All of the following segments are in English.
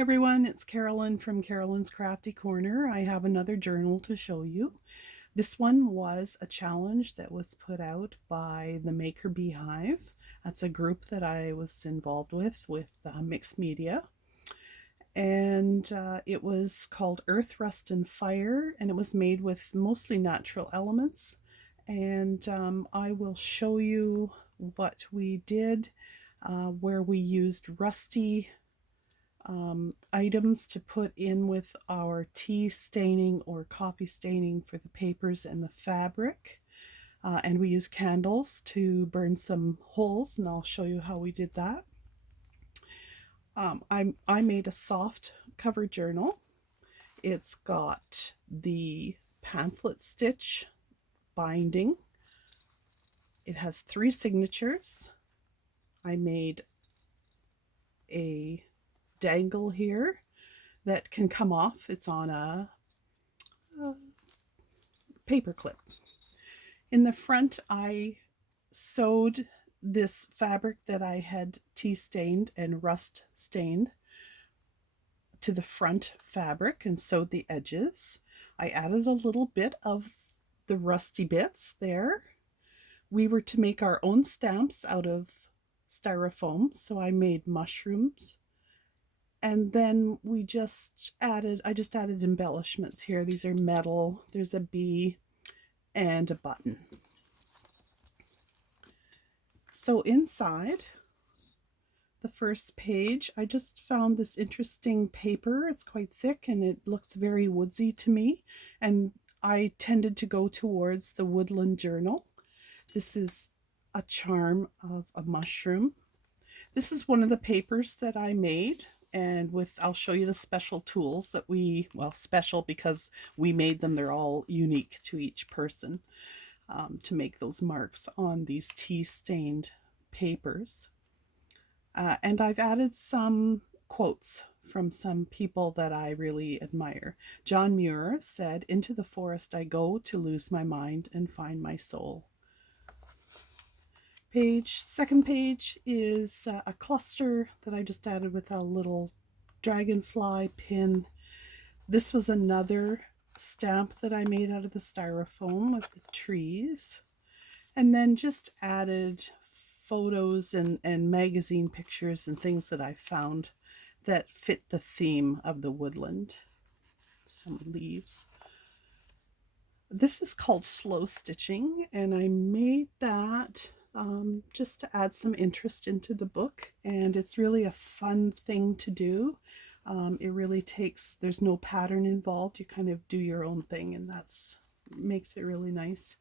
everyone, it's Carolyn from Carolyn's Crafty Corner. I have another journal to show you. This one was a challenge that was put out by the Maker Beehive. That's a group that I was involved with mixed media. And it was called Earth, Rust, and Fire, and it was made with mostly natural elements. And I will show you what we did, where we used rusty items to put in with our tea staining or coffee staining for the papers and the fabric. And we used candles to burn some holes, and I'll show you how we did that. I made a soft cover journal. It's got the pamphlet stitch binding. It has 3 signatures. I made a dangle here that can come off. It's on a paper clip. In the front, I sewed this fabric that I had tea stained and rust stained to the front fabric and sewed the edges. I added a little bit of the rusty bits there. We were to make our own stamps out of styrofoam, so I made mushrooms. And then I just added embellishments here. These are metal. There's a bee and a button. So inside the first page, I just found this interesting paper. It's quite thick and it looks very woodsy to me. And I tended to go towards the Woodland journal. This is a charm of a mushroom. This is one of the papers that I made. And I'll show you the special tools that special because we made them. They're all unique to each person to make those marks on these tea stained papers. And I've added some quotes from some people that I really admire. John Muir said, "Into the forest I go to lose my mind and find my soul." Second page is a cluster that I just added with a little dragonfly pin. This was another stamp that I made out of the styrofoam with the trees, and then just added photos and magazine pictures and things that I found that fit the theme of the woodland. Some leaves. This is called slow stitching, and I made that just to add some interest into the book, and it's really a fun thing to do. It really there's no pattern involved. You kind of do your own thing, and that's makes it really nice.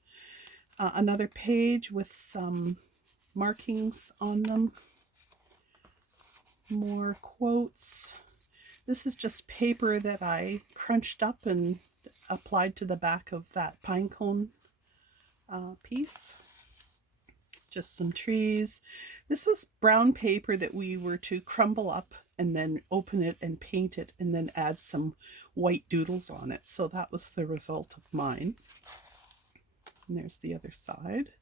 Another page with some markings on them. More quotes. This is just paper that I crunched up and applied to the back of that pine cone piece. Just some trees. This was brown paper that we were to crumble up and then open it and paint it and then add some white doodles on it. So that was the result of mine. And there's the other side.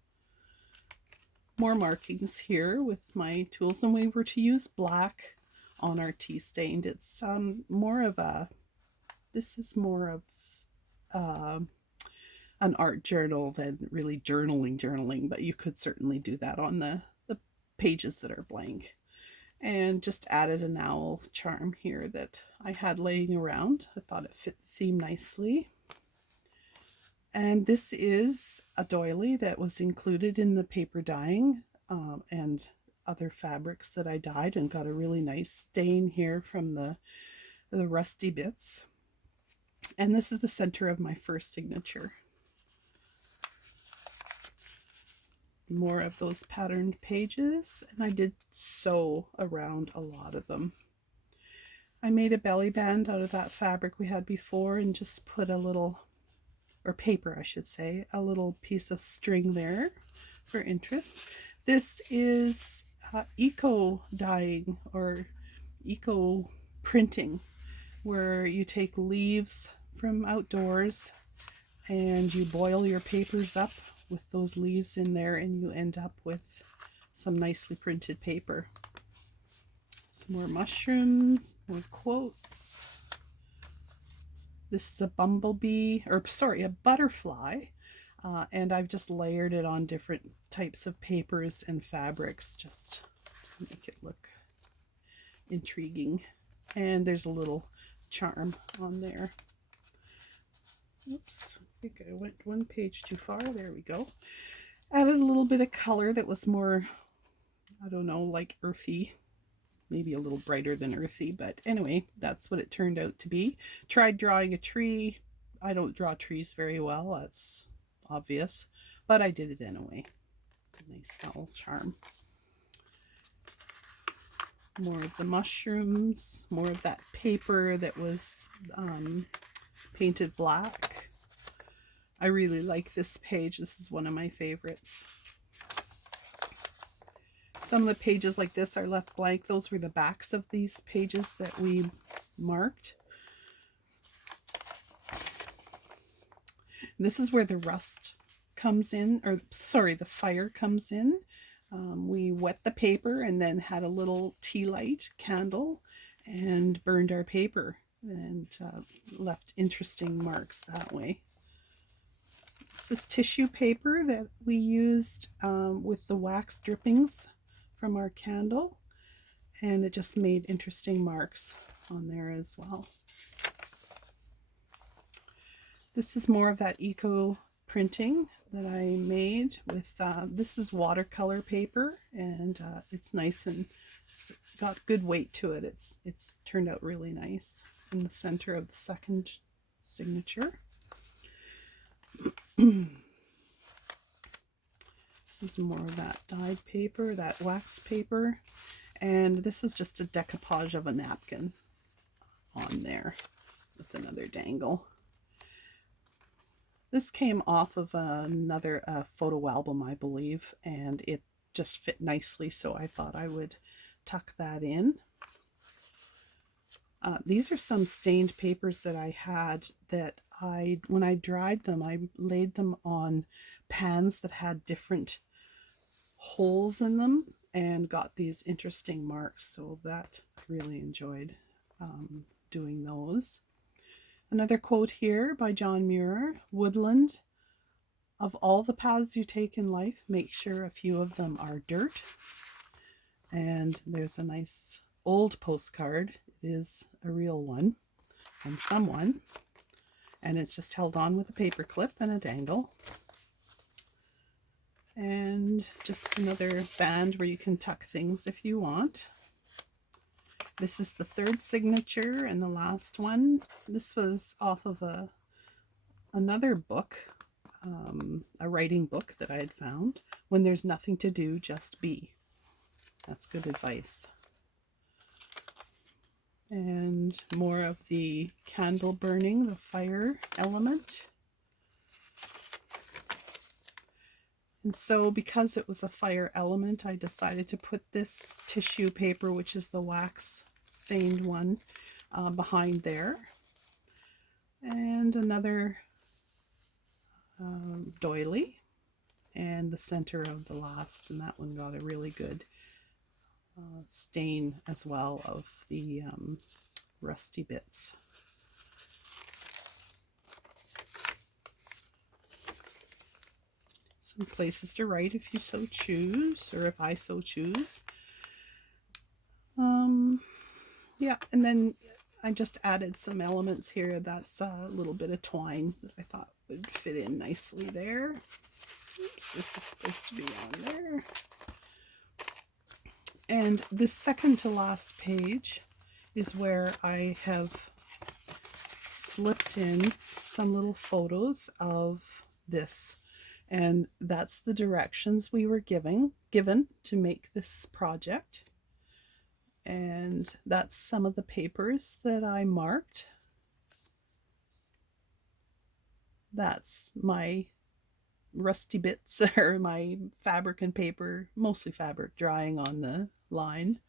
More markings here with my tools, and we were to use black on our tea stained. It's this is more of an art journal than really journaling, but you could certainly do that on the pages that are blank. And just added an owl charm here that I had laying around. I thought it fit the theme nicely. And this is a doily that was included in the paper dyeing and other fabrics that I dyed, and got a really nice stain here from the rusty bits. And this is the center of my first signature. More of those patterned pages, and I did sew around a lot of them. I made a belly band out of that fabric we had before and just put a little, or paper I should say, a little piece of string there for interest. This is eco dyeing or eco printing, where you take leaves from outdoors and you boil your papers up with those leaves in there, and you end up with some nicely printed paper. Some more mushrooms, more quotes. This is a bumblebee, or sorry, a butterfly. And I've just layered it on different types of papers and fabrics just to make it look intriguing. And there's a little charm on there. Oops, I think I went one page too far. There we go. Added a little bit of color that was more, I don't know, like earthy. Maybe a little brighter than earthy, but anyway, that's what it turned out to be. Tried drawing a tree. I don't draw trees very well, that's obvious, but I did it anyway. Nice little charm. More of the mushrooms, more of that paper that was painted black. I really like this page. This is one of my favorites. Some of the pages like this are left blank. Those were the backs of these pages that we marked. This is where the rust comes in, or sorry, the fire comes in. We wet the paper and then had a little tea light candle and burned our paper and left interesting marks that way. This is tissue paper that we used with the wax drippings from our candle, and it just made interesting marks on there as well. This is more of that eco printing that I made with, this is watercolor paper, and it's nice and it's got good weight to it. It's turned out really nice in the center of the second signature. This is more of that dyed paper, that wax paper, and this was just a decoupage of a napkin on there with another dangle. This came off of another photo album, I believe, and it just fit nicely, so I thought I would tuck that in. These are some stained papers that I had that when I dried them, I laid them on pans that had different holes in them and got these interesting marks, so that I really enjoyed doing those. Another quote here by John Muir: Woodland, of all the paths you take in life, make sure a few of them are dirt. And there's a nice old postcard. It is a real one from someone, and it's just held on with a paper clip and a dangle. And just another band where you can tuck things if you want. This is the third signature and the last one. This was off of another book, a writing book that I had found. When there's nothing to do, just be. That's good advice. And more of the candle burning, the fire element. And so because it was a fire element, I decided to put this tissue paper, which is the wax stained one, behind there. And another doily, and the center of the last, and that one got a really good stain as well of the rusty bits. Some places to write if you so choose, or if I so choose. Yeah, and then I just added some elements here. That's a little bit of twine that I thought would fit in nicely there. Oops, this is supposed to be on there. And this second to last page is where I have slipped in some little photos of this. And that's the directions we were given to make this project. And that's some of the papers that I marked. That's my rusty bits, or my fabric and paper, mostly fabric, drying on the line.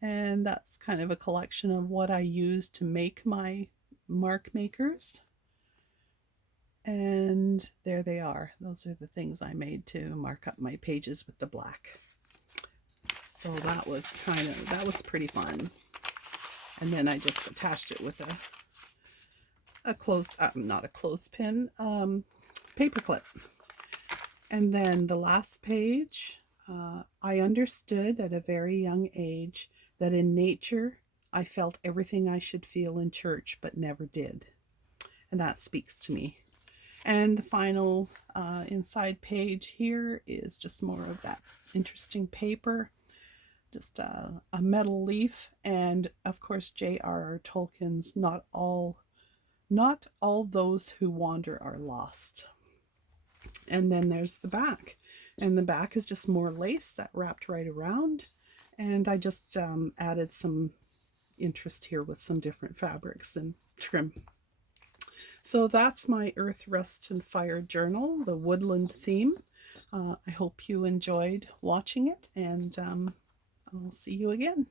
And that's kind of a collection of what I use to make my mark makers. And there they are. Those are the things I made to mark up my pages with the black. So that was pretty fun. And then I just attached it with not a clothespin, paper clip. And then the last page, I understood at a very young age that in nature I felt everything I should feel in church but never did. And that speaks to me. And the final inside page here is just more of that interesting paper, just a metal leaf, and of course J.R.R. Tolkien's not all those who wander are lost. And then there's the back, and the back is just more lace that wrapped right around, and I just added some interest here with some different fabrics and trim. So that's my Earth, Rust, and Fire journal, the Woodland theme. I hope you enjoyed watching it, and I'll see you again.